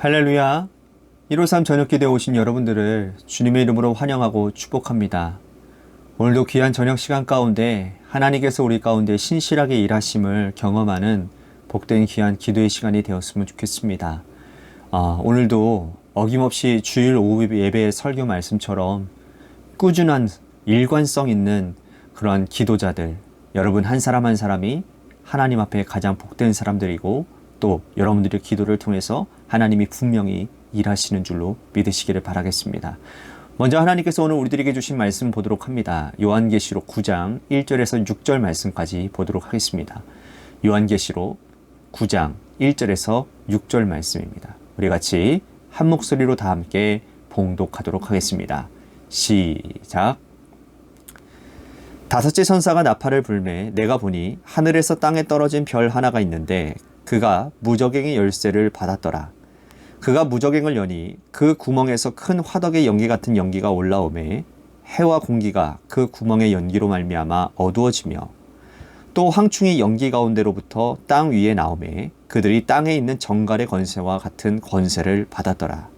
할렐루야. 153 저녁기도에 오신 여러분들을 주님의 이름으로 환영하고 축복합니다. 오늘도 귀한 저녁 시간 가운데 하나님께서 우리 가운데 신실하게 일하심을 경험하는 복된 귀한 기도의 시간이 되었으면 좋겠습니다. 오늘도 어김없이 주일 오후 예배의 설교 말씀처럼 꾸준한 일관성 있는 그런 기도자들, 여러분 한 사람 한 사람이 하나님 앞에 가장 복된 사람들이고 또 여러분들의 기도를 통해서 하나님이 분명히 일하시는 줄로 믿으시기를 바라겠습니다. 먼저 하나님께서 오늘 우리들에게 주신 말씀 보도록 합니다. 요한계시록 9장 1절에서 6절 말씀까지 보도록 하겠습니다. 요한계시록 9장 1절에서 6절 말씀입니다. 우리 같이 한 목소리로 다 함께 봉독하도록 하겠습니다. 시작. 다섯째 천사가 나팔을 불매 내가 보니 하늘에서 땅에 떨어진 별 하나가 있는데 그가 무저갱의 열쇠를 받았더라. 그가 무저갱을 여니 그 구멍에서 큰 화덕의 연기 같은 연기가 올라오매 해와 공기가 그 구멍의 연기로 말미암아 어두워지며 또 황충이 연기 가운데로부터 땅 위에 나오매 그들이 땅에 있는 정갈의 권세와 같은 권세를 받았더라.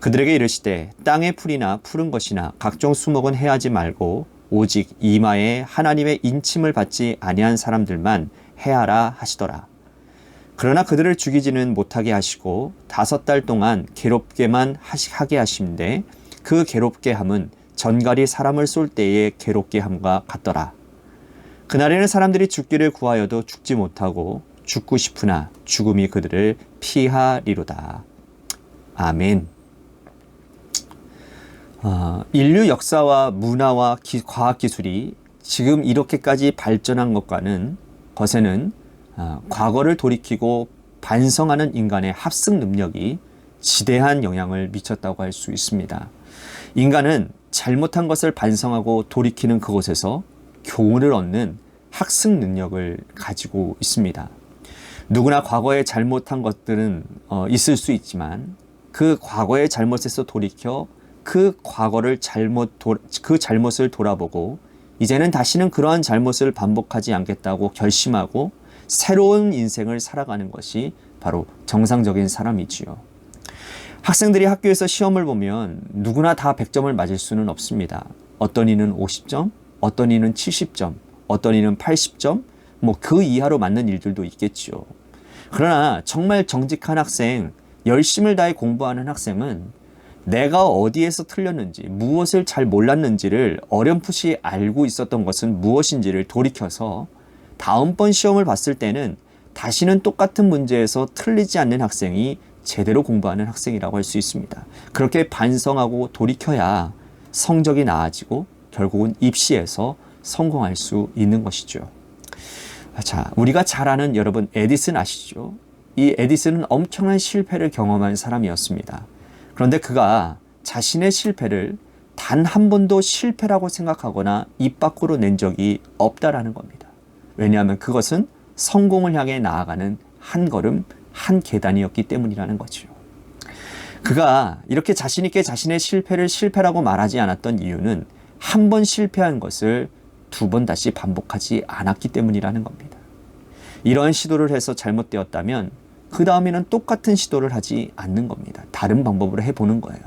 그들에게 이르시되 땅의 풀이나 푸른 것이나 각종 수목은 해하지 말고 오직 이마에 하나님의 인침을 받지 아니한 사람들만 해하라 하시더라. 그러나 그들을 죽이지는 못하게 하시고 5달 동안 괴롭게만 하게 하심인데 그 괴롭게 함은 전갈이 사람을 쏠 때의 괴롭게 함과 같더라. 그날에는 사람들이 죽기를 구하여도 죽지 못하고 죽고 싶으나 죽음이 그들을 피하리로다. 아멘. 인류 역사와 문화와 과학기술이 지금 이렇게까지 발전한 것에는 과거를 돌이키고 반성하는 인간의 합승 능력이 지대한 영향을 미쳤다고 할 수 있습니다. 인간은 잘못한 것을 반성하고 돌이키는 그곳에서 교훈을 얻는 학습 능력을 가지고 있습니다. 누구나 과거에 잘못한 것들은 있을 수 있지만 그 과거의 잘못에서 돌이켜 그 잘못을 돌아보고 이제는 다시는 그러한 잘못을 반복하지 않겠다고 결심하고 새로운 인생을 살아가는 것이 바로 정상적인 사람이지요. 학생들이 학교에서 시험을 보면 누구나 다 100점을 맞을 수는 없습니다. 어떤 이는 50점, 어떤 이는 70점, 어떤 이는 80점, 그 이하로 맞는 일들도 있겠지요. 그러나 정말 정직한 학생, 열심을 다해 공부하는 학생은 내가 어디에서 틀렸는지, 무엇을 잘 몰랐는지를 어렴풋이 알고 있었던 것은 무엇인지를 돌이켜서 다음번 시험을 봤을 때는 다시는 똑같은 문제에서 틀리지 않는 학생이 제대로 공부하는 학생이라고 할 수 있습니다. 그렇게 반성하고 돌이켜야 성적이 나아지고 결국은 입시에서 성공할 수 있는 것이죠. 자, 우리가 잘 아는 여러분 에디슨 아시죠? 이 에디슨은 엄청난 실패를 경험한 사람이었습니다. 그런데 그가 자신의 실패를 단 한 번도 실패라고 생각하거나 입 밖으로 낸 적이 없다라는 겁니다. 왜냐하면 그것은 성공을 향해 나아가는 한 걸음, 한 계단이었기 때문이라는 거죠. 그가 이렇게 자신 있게 자신의 실패를 실패라고 말하지 않았던 이유는 한 번 실패한 것을 2번 다시 반복하지 않았기 때문이라는 겁니다. 이러한 시도를 해서 잘못되었다면 그 다음에는 똑같은 시도를 하지 않는 겁니다. 다른 방법으로 해보는 거예요.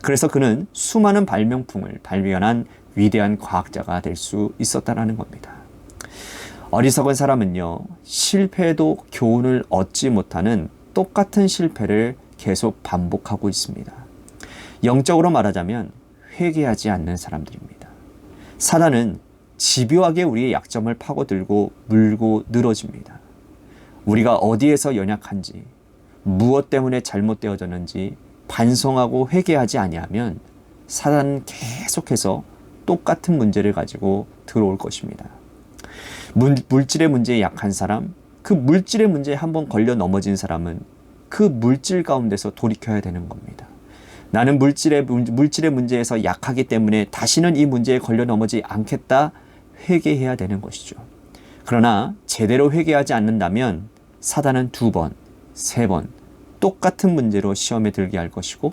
그래서 그는 수많은 발명품을 발견한 위대한 과학자가 될 수 있었다는 겁니다. 어리석은 사람은요, 실패에도 교훈을 얻지 못하는 똑같은 실패를 계속 반복하고 있습니다. 영적으로 말하자면 회개하지 않는 사람들입니다. 사단은 집요하게 우리의 약점을 파고들고 물고 늘어집니다. 우리가 어디에서 연약한지, 무엇 때문에 잘못되어졌는지 반성하고 회개하지 아니하면 사단은 계속해서 똑같은 문제를 가지고 들어올 것입니다. 물질의 문제에 약한 사람, 그 물질의 문제에 한번 걸려 넘어진 사람은 그 물질 가운데서 돌이켜야 되는 겁니다. 나는 물질의 문제에서 약하기 때문에 다시는 이 문제에 걸려 넘어지지 않겠다 회개해야 되는 것이죠. 그러나 제대로 회개하지 않는다면 사단은 2번, 3번 똑같은 문제로 시험에 들게 할 것이고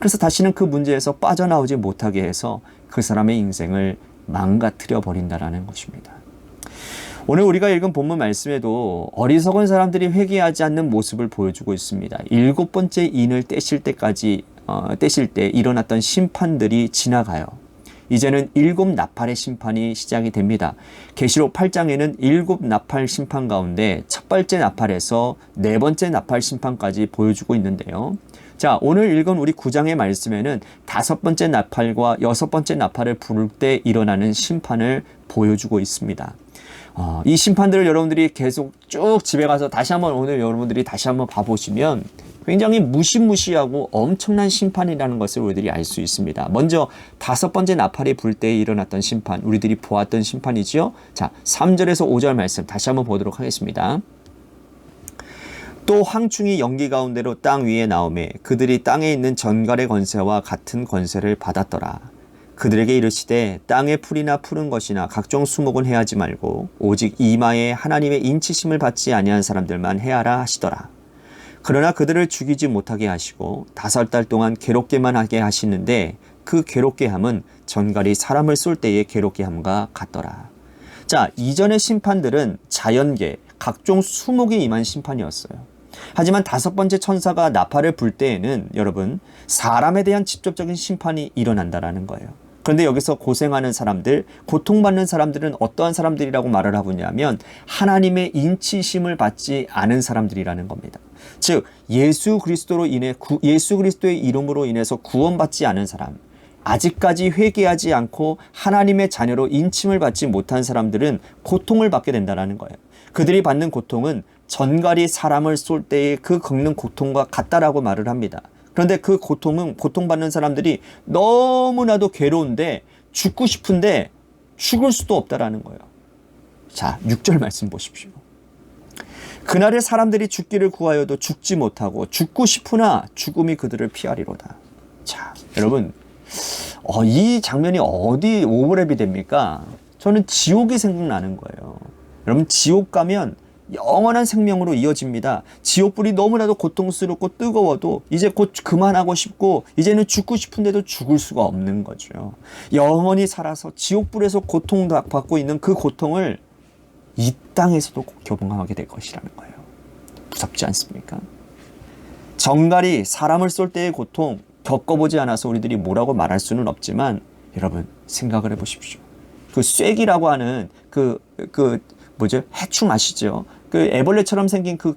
그래서 다시는 그 문제에서 빠져나오지 못하게 해서 그 사람의 인생을 망가뜨려 버린다는 것입니다. 오늘 우리가 읽은 본문 말씀에도 어리석은 사람들이 회개하지 않는 모습을 보여주고 있습니다. 7번째 인을 떼실 때 일어났던 심판들이 지나가요. 이제는 7 나팔의 심판이 시작이 됩니다. 계시록 8장에는 7 나팔 심판 가운데 첫 번째 나팔에서 네 번째 나팔 심판까지 보여주고 있는데요. 자, 오늘 읽은 우리 9장의 말씀에는 5번째 나팔과 6번째 나팔을 부를 때 일어나는 심판을 보여주고 있습니다. 이 심판들을 여러분들이 계속 쭉 집에 가서 오늘 여러분들이 다시 한번 봐보시면 굉장히 무시무시하고 엄청난 심판이라는 것을 우리들이 알 수 있습니다. 먼저 5번째 나팔이 불 때 일어났던 심판, 우리들이 보았던 심판이지요. 자, 3절에서 5절 말씀 다시 한번 보도록 하겠습니다. 또 황충이 연기 가운데로 땅 위에 나오매 그들이 땅에 있는 전갈의 권세와 같은 권세를 받았더라. 그들에게 이르시되 땅의 풀이나 푸른 것이나 각종 수목은 해하지 말고 오직 이마에 하나님의 인치심을 받지 아니한 사람들만 해하라 하시더라. 그러나 그들을 죽이지 못하게 하시고 5달 동안 괴롭게만 하게 하시는데 그 괴롭게 함은 전갈이 사람을 쏠 때의 괴롭게 함과 같더라. 자, 이전의 심판들은 자연계, 각종 수목이 임한 심판이었어요. 하지만 5번째 천사가 나팔을 불 때에는 여러분 사람에 대한 직접적인 심판이 일어난다라는 거예요. 그런데 여기서 고생하는 사람들, 고통받는 사람들은 어떠한 사람들이라고 말을 하고 있냐면 하나님의 인치심을 받지 않은 사람들이라는 겁니다. 즉 예수 그리스도의 이름으로 인해서 구원받지 않은 사람, 아직까지 회개하지 않고 하나님의 자녀로 인침을 받지 못한 사람들은 고통을 받게 된다는 거예요. 그들이 받는 고통은 전갈이 사람을 쏠 때의 그 겪는 고통과 같다라고 말을 합니다. 그런데 그 고통받는 사람들이 너무나도 괴로운데 죽고 싶은데 죽을 수도 없다라는 거예요. 자, 6절 말씀 보십시오. 그날에 사람들이 죽기를 구하여도 죽지 못하고 죽고 싶으나 죽음이 그들을 피하리로다. 자, 여러분 이 장면이 어디 오버랩이 됩니까? 저는 지옥이 생각나는 거예요. 여러분 지옥 가면 영원한 생명으로 이어집니다. 지옥불이 너무나도 고통스럽고 뜨거워도 이제 곧 그만하고 싶고 이제는 죽고 싶은데도 죽을 수가 없는 거죠. 영원히 살아서 지옥불에서 고통받고 있는 그 고통을 이 땅에서도 경험하게 될 것이라는 거예요. 무섭지 않습니까? 정갈이 사람을 쏠 때의 고통 겪어보지 않아서 우리들이 뭐라고 말할 수는 없지만 여러분 생각을 해보십시오. 그 쐐기라고 하는 해충 아시죠? 그 애벌레처럼 생긴 그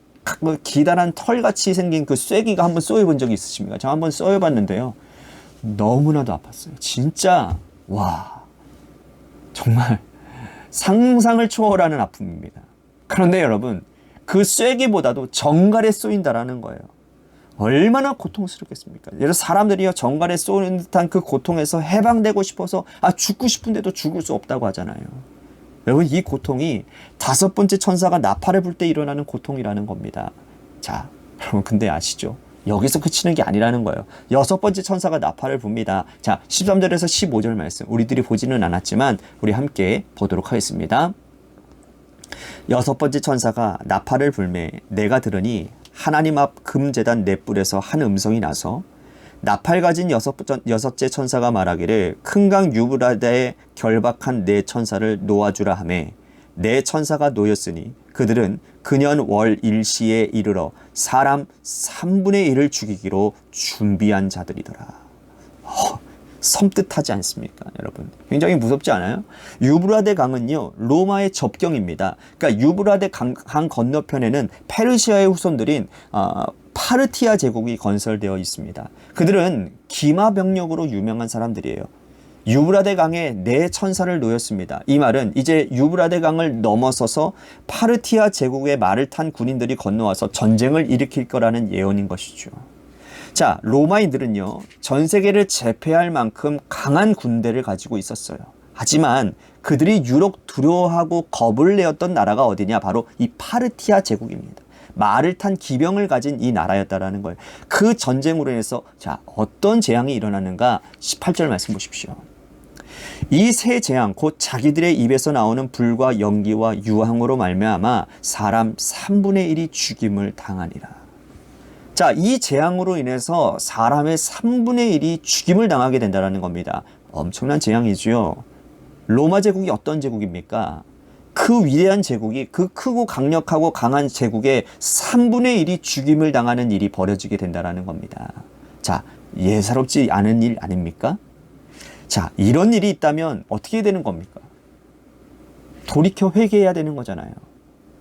기다란 털같이 생긴 그 쐐기가 한번 쏘여본 적이 있으십니까? 저 한번 쏘여봤는데요. 너무나도 아팠어요. 진짜 와 정말 상상을 초월하는 아픔입니다. 그런데 여러분 그 쐐기보다도 정갈에 쏘인다라는 거예요. 얼마나 고통스럽겠습니까? 예를 들어 사람들이요 정갈에 쏘는 듯한 그 고통에서 해방되고 싶어서 죽고 싶은데도 죽을 수 없다고 하잖아요. 여러분 이 고통이 5번째 천사가 나팔을 불 때 일어나는 고통이라는 겁니다. 자, 여러분 근데 아시죠? 여기서 그치는 게 아니라는 거예요. 6번째 천사가 나팔을 붑니다. 자, 13절에서 15절 말씀 우리들이 보지는 않았지만 우리 함께 보도록 하겠습니다. 6번째 천사가 나팔을 불매 내가 들으니 하나님 앞 금제단 넷불에서 한 음성이 나서 나팔 가진 여섯째 천사가 말하기를 큰 강 유브라데에 결박한 네 천사를 놓아주라 하매 네 천사가 놓였으니 그들은 그년 월 일시에 이르러 사람 3분의 1을 죽이기로 준비한 자들이더라. 섬뜩하지 않습니까, 여러분? 굉장히 무섭지 않아요? 유브라데 강은요 로마의 접경입니다. 그러니까 유브라데 강 건너편에는 페르시아의 후손들인 파르티아 제국이 건설되어 있습니다. 그들은 기마병력으로 유명한 사람들이에요. 유브라데 강에 네 천사를 놓였습니다. 이 말은 이제 유브라데 강을 넘어서서 파르티아 제국의 말을 탄 군인들이 건너와서 전쟁을 일으킬 거라는 예언인 것이죠. 자, 로마인들은요 전 세계를 제패할 만큼 강한 군대를 가지고 있었어요. 하지만 그들이 유독 두려워하고 겁을 내었던 나라가 어디냐? 바로 이 파르티아 제국입니다. 말을 탄 기병을 가진 이 나라였다라는 거예요. 그 전쟁으로 인해서 자 어떤 재앙이 일어나는가? 18절 말씀 보십시오. 이 세 재앙 곧 자기들의 입에서 나오는 불과 연기와 유황으로 말미암아 사람 3분의 1이 죽임을 당하니라. 자, 이 재앙으로 인해서 사람의 3분의 1이 죽임을 당하게 된다는 겁니다. 엄청난 재앙이지요. 로마 제국이 어떤 제국입니까? 그 그 위대한 제국이, 그 크고 강력하고 강한 제국의 3분의 1이 죽임을 당하는 일이 벌어지게 된다는 겁니다. 자, 예사롭지 않은 일 아닙니까? 자, 이런 일이 있다면 어떻게 되는 겁니까? 돌이켜 회개해야 되는 거잖아요.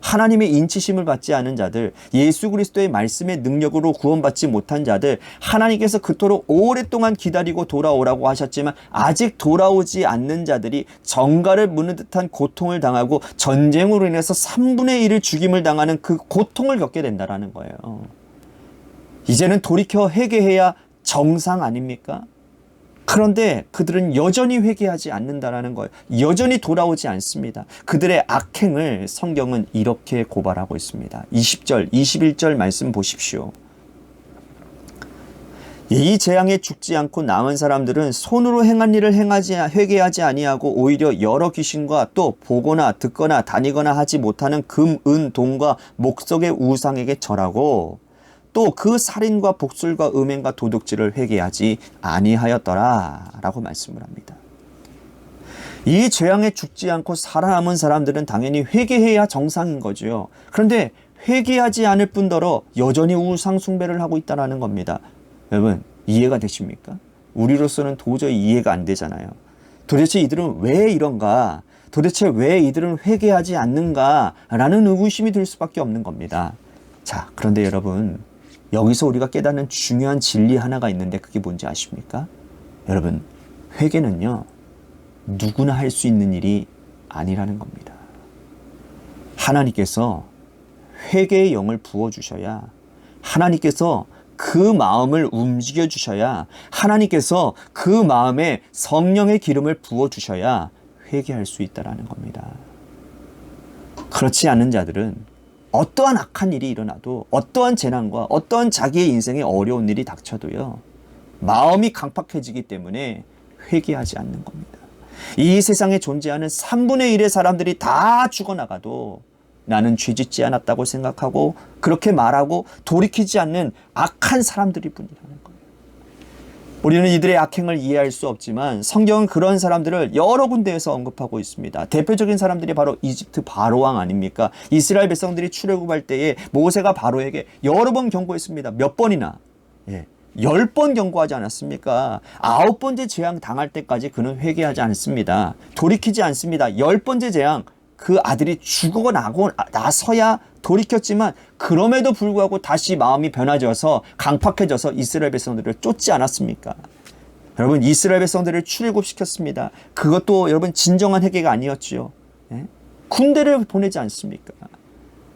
하나님의 인치심을 받지 않은 자들, 예수 그리스도의 말씀의 능력으로 구원받지 못한 자들, 하나님께서 그토록 오랫동안 기다리고 돌아오라고 하셨지만 아직 돌아오지 않는 자들이 정가를 무는 듯한 고통을 당하고 전쟁으로 인해서 3분의 1을 죽임을 당하는 그 고통을 겪게 된다는 거예요. 이제는 돌이켜 회개해야 정상 아닙니까? 그런데 그들은 여전히 회개하지 않는다라는 거예요. 여전히 돌아오지 않습니다. 그들의 악행을 성경은 이렇게 고발하고 있습니다. 20절, 21절 말씀 보십시오. 이 재앙에 죽지 않고 남은 사람들은 손으로 행한 일을 회개하지 아니하고 오히려 여러 귀신과 또 보거나 듣거나 다니거나 하지 못하는 금, 은, 동과 목석의 우상에게 절하고 또 그 살인과 복술과 음행과 도둑질을 회개하지 아니하였더라 라고 말씀을 합니다. 이 재앙에 죽지 않고 살아남은 사람들은 당연히 회개해야 정상인 거죠. 그런데 회개하지 않을 뿐더러 여전히 우상 숭배를 하고 있다는 겁니다. 여러분, 이해가 되십니까? 우리로서는 도저히 이해가 안 되잖아요. 도대체 이들은 왜 이런가? 도대체 왜 이들은 회개하지 않는가? 라는 의구심이 들 수밖에 없는 겁니다. 자, 그런데 여러분, 여기서 우리가 깨닫는 중요한 진리 하나가 있는데 그게 뭔지 아십니까? 여러분, 회개는요, 누구나 할 수 있는 일이 아니라는 겁니다. 하나님께서 회개의 영을 부어주셔야, 하나님께서 그 마음을 움직여 주셔야, 하나님께서 그 마음에 성령의 기름을 부어주셔야 회개할 수 있다는 겁니다. 그렇지 않은 자들은 어떠한 악한 일이 일어나도, 어떠한 재난과 어떠한 자기의 인생에 어려운 일이 닥쳐도요, 마음이 강팍해지기 때문에 회개하지 않는 겁니다. 이 세상에 존재하는 3분의 1의 사람들이 다 죽어나가도 나는 죄짓지 않았다고 생각하고 그렇게 말하고 돌이키지 않는 악한 사람들일 뿐이라는 거예요. 우리는 이들의 악행을 이해할 수 없지만 성경은 그런 사람들을 여러 군데에서 언급하고 있습니다. 대표적인 사람들이 바로 이집트 바로왕 아닙니까? 이스라엘 백성들이 출애굽할 때에 모세가 바로에게 여러 번 경고했습니다. 몇 번이나? 10번 경고하지 않았습니까? 9번째 재앙 당할 때까지 그는 회개하지 않습니다. 돌이키지 않습니다. 10번째 재앙, 그 아들이 죽고 나서야 돌이켰지만 그럼에도 불구하고 다시 마음이 변화져서 강팍해져서 이스라엘 백성들을 쫓지 않았습니까? 여러분, 이스라엘 백성들을 출애굽시켰습니다. 그것도 여러분 진정한 회개가 아니었지요. 군대를 보내지 않습니까?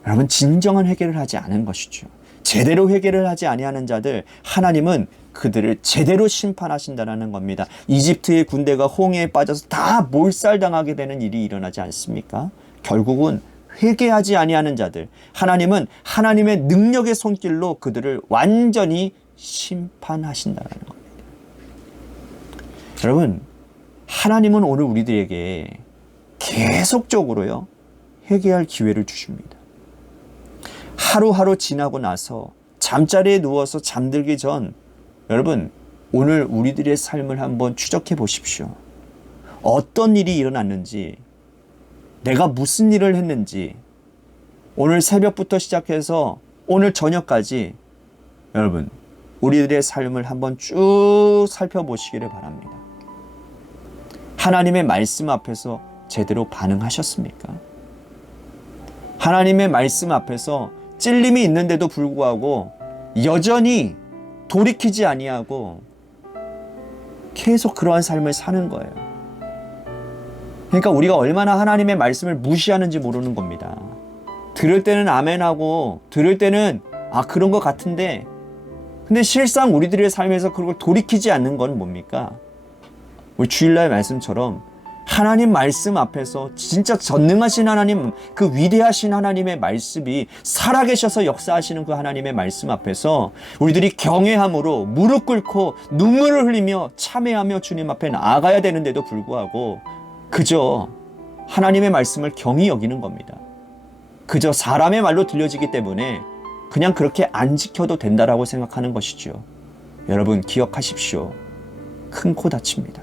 여러분, 진정한 회개를 하지 않은 것이죠. 제대로 회개를 하지 아니하는 자들, 하나님은 그들을 제대로 심판하신다는 겁니다. 이집트의 군대가 홍해에 빠져서 다 몰살당하게 되는 일이 일어나지 않습니까? 결국은 회개하지 아니하는 자들, 하나님은 하나님의 능력의 손길로 그들을 완전히 심판하신다는 겁니다. 여러분, 하나님은 오늘 우리들에게 계속적으로요, 회개할 기회를 주십니다. 하루하루 지나고 나서 잠자리에 누워서 잠들기 전, 여러분, 오늘 우리들의 삶을 한번 추적해 보십시오. 어떤 일이 일어났는지, 내가 무슨 일을 했는지, 오늘 새벽부터 시작해서 오늘 저녁까지 여러분, 우리들의 삶을 한번 쭉 살펴보시기를 바랍니다. 하나님의 말씀 앞에서 제대로 반응하셨습니까? 하나님의 말씀 앞에서 찔림이 있는데도 불구하고 여전히 돌이키지 아니하고 계속 그러한 삶을 사는 거예요. 그러니까 우리가 얼마나 하나님의 말씀을 무시하는지 모르는 겁니다. 들을 때는 아멘하고 들을 때는 그런 것 같은데, 근데 실상 우리들의 삶에서 그걸 돌이키지 않는 건 뭡니까? 우리 주일날 말씀처럼 하나님 말씀 앞에서 진짜 전능하신 하나님, 그 위대하신 하나님의 말씀이 살아계셔서 역사하시는 그 하나님의 말씀 앞에서 우리들이 경외함으로 무릎 꿇고 눈물을 흘리며 참회하며 주님 앞에 나아가야 되는데도 불구하고 그저 하나님의 말씀을 경히 여기는 겁니다. 그저 사람의 말로 들려지기 때문에 그냥 그렇게 안 지켜도 된다라고 생각하는 것이죠. 여러분, 기억하십시오. 큰 코 다칩니다.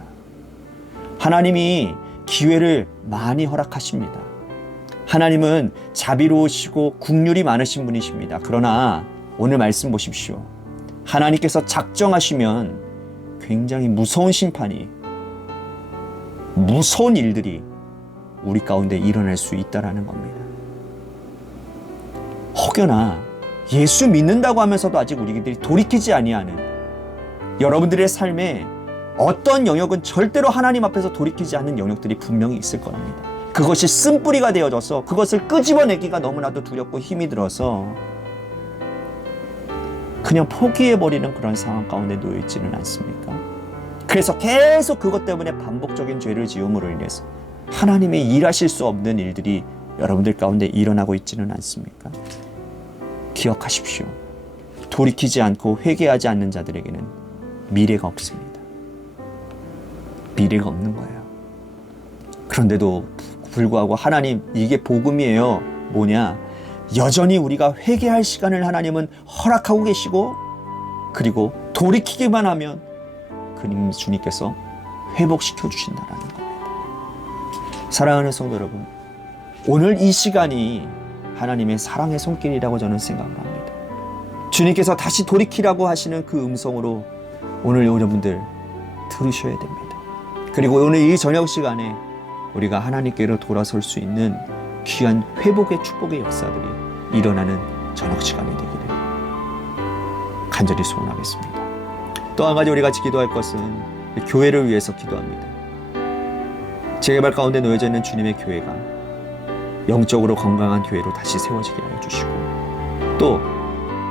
하나님이 기회를 많이 허락하십니다. 하나님은 자비로우시고 긍휼이 많으신 분이십니다. 그러나 오늘 말씀 보십시오. 하나님께서 작정하시면 굉장히 무서운 심판이, 무서운 일들이 우리 가운데 일어날 수 있다라는 겁니다. 혹여나 예수 믿는다고 하면서도 아직 우리들이 돌이키지 아니하는 여러분들의 삶에 어떤 영역은 절대로 하나님 앞에서 돌이키지 않는 영역들이 분명히 있을 겁니다. 그것이 쓴뿌리가 되어져서 그것을 끄집어내기가 너무나도 두렵고 힘이 들어서 그냥 포기해버리는 그런 상황 가운데 놓여있지는 않습니까? 그래서 계속 그것 때문에 반복적인 죄를 지음으로 인해서 하나님의 일하실 수 없는 일들이 여러분들 가운데 일어나고 있지는 않습니까? 기억하십시오. 돌이키지 않고 회개하지 않는 자들에게는 미래가 없습니다. 미래가 없는 거예요. 그런데도 불구하고 하나님, 이게 복음이에요. 뭐냐? 여전히 우리가 회개할 시간을 하나님은 허락하고 계시고, 그리고 돌이키기만 하면 그님 주님께서 회복시켜 주신다라는 겁니다. 사랑하는 성도 여러분, 오늘 이 시간이 하나님의 사랑의 손길이라고 저는 생각을 합니다. 주님께서 다시 돌이키라고 하시는 그 음성으로 오늘 여러분들 들으셔야 됩니다. 그리고 오늘 이 저녁 시간에 우리가 하나님께로 돌아설 수 있는 귀한 회복의 축복의 역사들이 일어나는 저녁 시간이 되기를 간절히 소원하겠습니다. 또 한 가지 우리가 같이 기도할 것은 교회를 위해서 기도합니다. 재개발 가운데 놓여져 있는 주님의 교회가 영적으로 건강한 교회로 다시 세워지게 하여 주시고, 또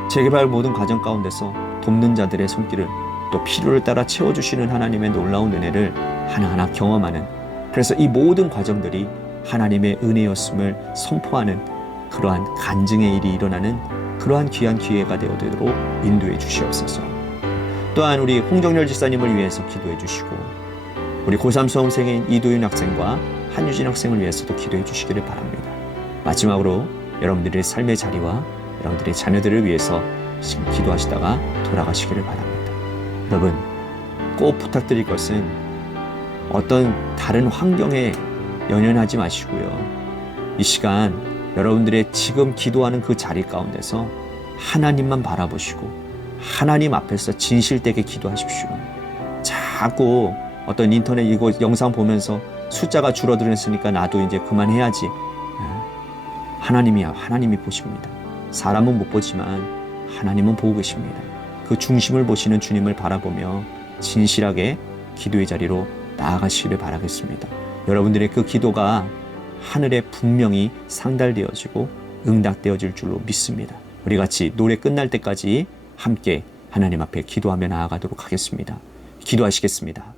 재개발 모든 과정 가운데서 돕는 자들의 손길을 또 필요를 따라 채워주시는 하나님의 놀라운 은혜를 하나하나 경험하는, 그래서 이 모든 과정들이 하나님의 은혜였음을 선포하는 그러한 간증의 일이 일어나는 그러한 귀한 기회가 되도록 인도해 주시옵소서. 또한 우리 홍정열 지사님을 위해서 기도해 주시고, 우리 고3 수험생인 이도윤 학생과 한유진 학생을 위해서도 기도해 주시기를 바랍니다. 마지막으로 여러분들의 삶의 자리와 여러분들의 자녀들을 위해서 지금 기도하시다가 돌아가시기를 바랍니다. 여러분, 꼭 부탁드릴 것은 어떤 다른 환경에 연연하지 마시고요. 이 시간 여러분들의 지금 기도하는 그 자리 가운데서 하나님만 바라보시고 하나님 앞에서 진실되게 기도하십시오. 자꾸 어떤 인터넷 이거 영상 보면서 숫자가 줄어들었으니까 나도 이제 그만해야지. 하나님이 보십니다. 사람은 못 보지만 하나님은 보고 계십니다. 그 중심을 보시는 주님을 바라보며 진실하게 기도의 자리로 나아가시기를 바라겠습니다. 여러분들의 그 기도가 하늘에 분명히 상달되어지고 응답되어질 줄로 믿습니다. 우리 같이 노래 끝날 때까지 함께 하나님 앞에 기도하며 나아가도록 하겠습니다. 기도하시겠습니다.